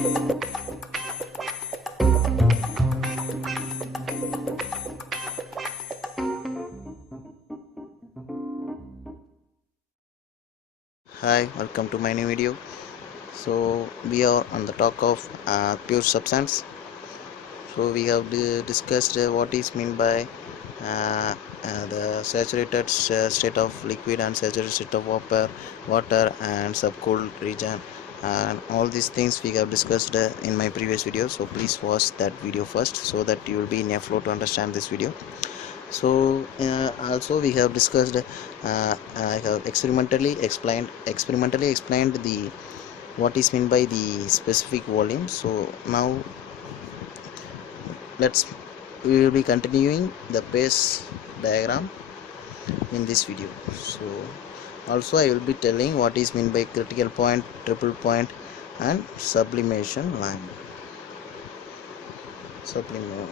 Hi, welcome to my new video. So we are on the talk of pure substance. So we have discussed what is meant by the saturated state of liquid and saturated state of water and subcooled region, and all these things we have discussed in my previous video. So please watch that video first so that you will be in a flow to understand this video. So also we have discussed I have experimentally explained the what is meant by the specific volume. So now we will be continuing the phase diagram in this video. So also I will be telling what is meant by critical point, triple point and sublimation line.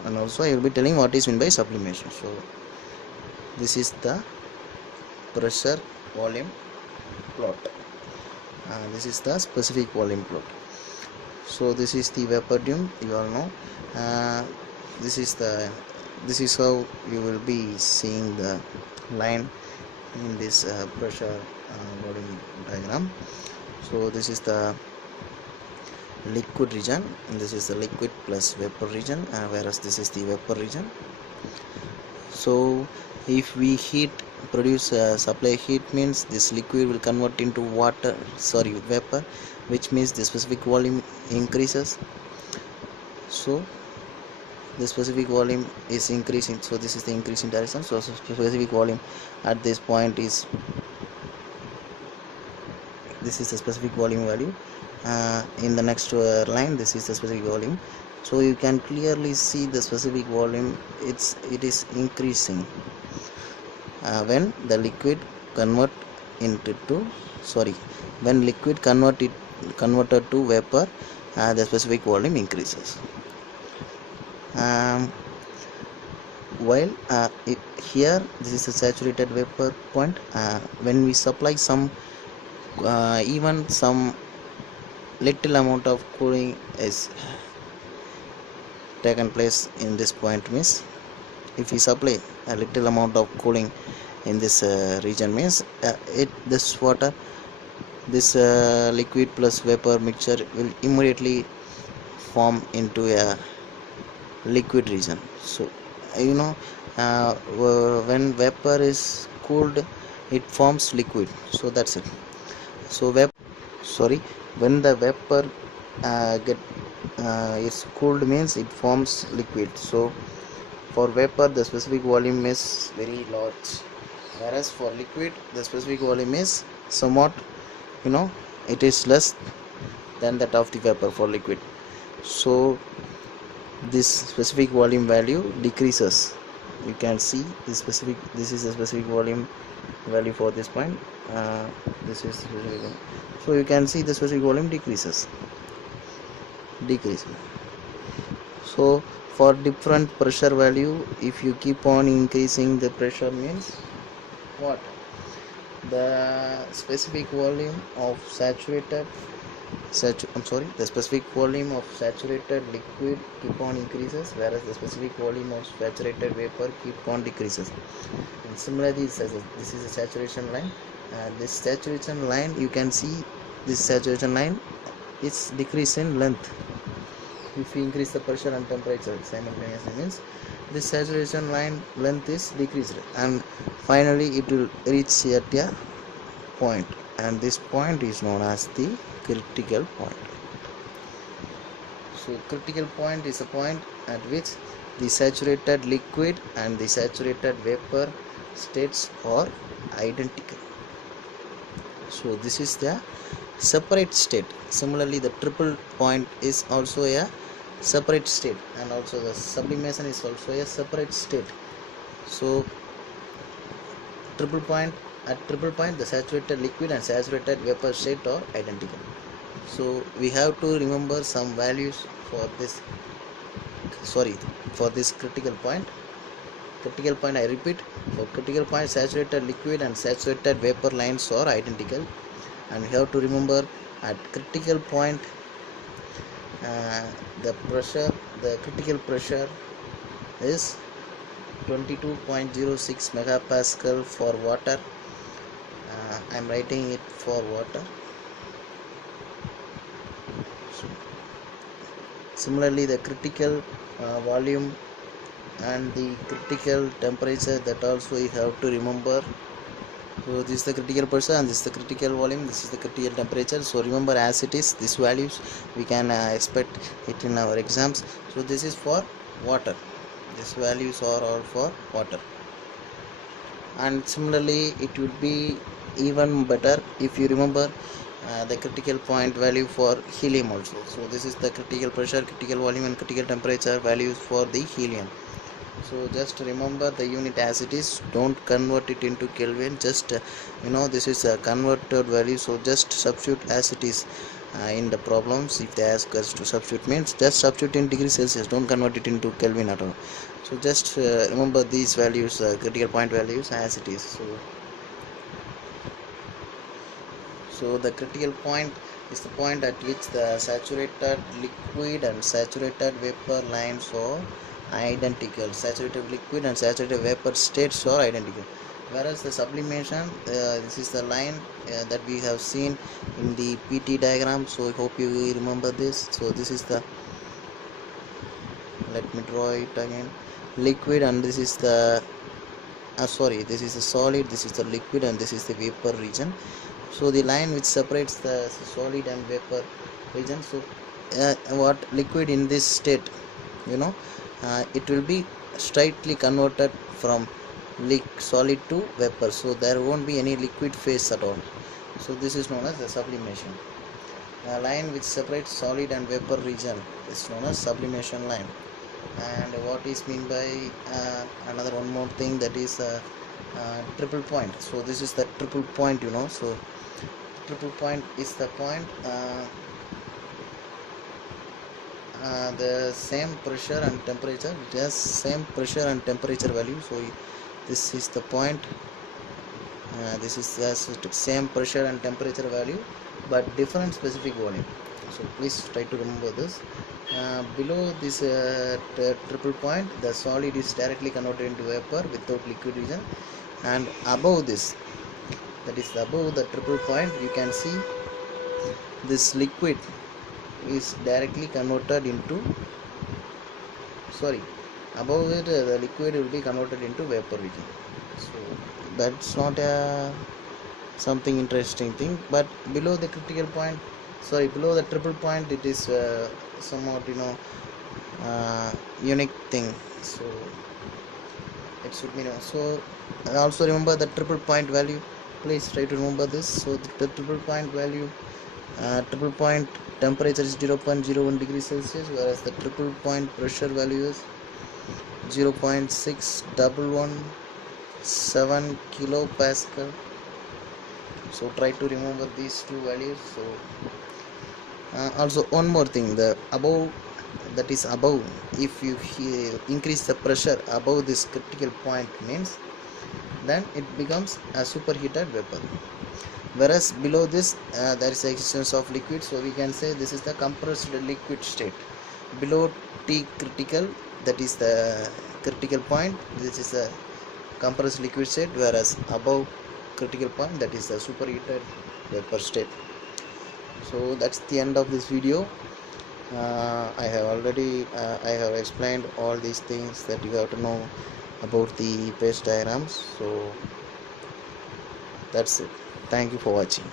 And also I will be telling what is meant by sublimation. So this is the pressure volume plot. This is the specific volume plot. So this is the vapor dome, you all know. This is how you will be seeing the line in this pressure volume diagram. So this is the liquid region, and this is the liquid plus vapor region, whereas this is the vapor region. So if we supply heat, means this liquid will convert into vapor, which means the specific volume increases. So the specific volume is increasing, so this is the increasing direction. So specific volume at this point is this is the specific volume value. In the next line, this is the specific volume. So you can clearly see the specific volume, it is increasing when the liquid converted to vapor. The specific volume increases. While here this is a saturated vapor point. When we supply some even some little amount of cooling is taken place in this point, means if we supply a little amount of cooling in this region, means this liquid plus vapor mixture will immediately form into a liquid region. So when vapor is cooled, it forms liquid. So that's it. So when the vapor is cooled, means it forms liquid. So for vapor the specific volume is very large, whereas for liquid the specific volume is somewhat it is less than that of the vapor for liquid. So this specific volume value decreases. You can see this is the specific volume value for this point. This is specific. So you can see the specific volume decreasing. So for different pressure value, if you keep on increasing the pressure, means what? The specific volume of the specific volume of saturated liquid keep on increases, whereas the specific volume of saturated vapor keep on decreases. And similarly, this is a saturation line. This saturation line, you can see this saturation line is decrease in length. If we increase the pressure and temperature simultaneously, means this saturation line length is decreased, and finally it will reach at a point, and this point is known as the critical point. So critical point is a point at which the saturated liquid and the saturated vapor states are identical. So this is the separate state. Similarly, the triple point is also a separate state, and also the sublimation is also a separate state. So at triple point the saturated liquid and saturated vapor state are identical. So we have to remember some values for this critical point. I repeat, for critical point, saturated liquid and saturated vapor lines are identical, and we have to remember at critical point uh, the pressure, the critical pressure is 22.06 megapascal for water. I'm writing it for water. So, similarly, the critical volume and the critical temperature, that also you have to remember. So this is the critical pressure and this is the critical volume, this is the critical temperature. So remember as it is, these values we can expect it in our exams. So this is for water, these values are all for water. And similarly it would be even better if you remember the critical point value for helium also. So this is the critical pressure, critical volume and critical temperature values for the helium. So just remember the unit as it is, don't convert it into Kelvin. Just this is a converted value, so just substitute as it is in the problems. If they ask us to substitute, means just substitute in degrees Celsius, don't convert it into Kelvin at all. So just remember these values, critical point values as it is. So the critical point is the point at which the saturated liquid and saturated vapor lines are identical. Saturated liquid and saturated vapor states are identical. Whereas the sublimation, this is the line that we have seen in the PT diagram. So I hope you remember this. So this is the, let me draw it again, liquid, and this is the this is the solid, this is the liquid, and this is the vapor region. So the line which separates the solid and vapor region, so what liquid in this state, it will be straightly converted from solid to vapor, so there won't be any liquid phase at all. So this is known as the sublimation. A line which separates solid and vapor region is known as sublimation line. And what is mean by another one more thing, that is triple point. So this is the triple point, so triple point is the point the same pressure and temperature, it has same pressure and temperature value. So this is the point, this is the same pressure and temperature value but different specific volume. So please try to remember this. Below this triple point, the solid is directly converted into vapor without liquid region, and above this, that is above the triple point, you can see this liquid is directly converted into, above it the liquid will be converted into vapor region. So that's not a something interesting thing, but below the critical point, below the triple point, it is somewhat unique thing, so it should be known. So also remember the triple point value, please try to remember this. So the triple point value, triple point temperature is 0.01 degrees Celsius, whereas the triple point pressure value is 0.6117 kilopascal. So try to remember these two values. So also one more thing, the above, that is above, if you increase the pressure above this critical point, means then it becomes a superheated vapor, whereas below this there is existence of liquid, so we can say this is the compressed liquid state. Below T critical, that is the critical point, this is the compressed liquid state, whereas above critical point, that is the superheated vapor state. So that's the end of this video. I have explained all these things that you have to know about the phase diagrams. So that's it. Thank you for watching.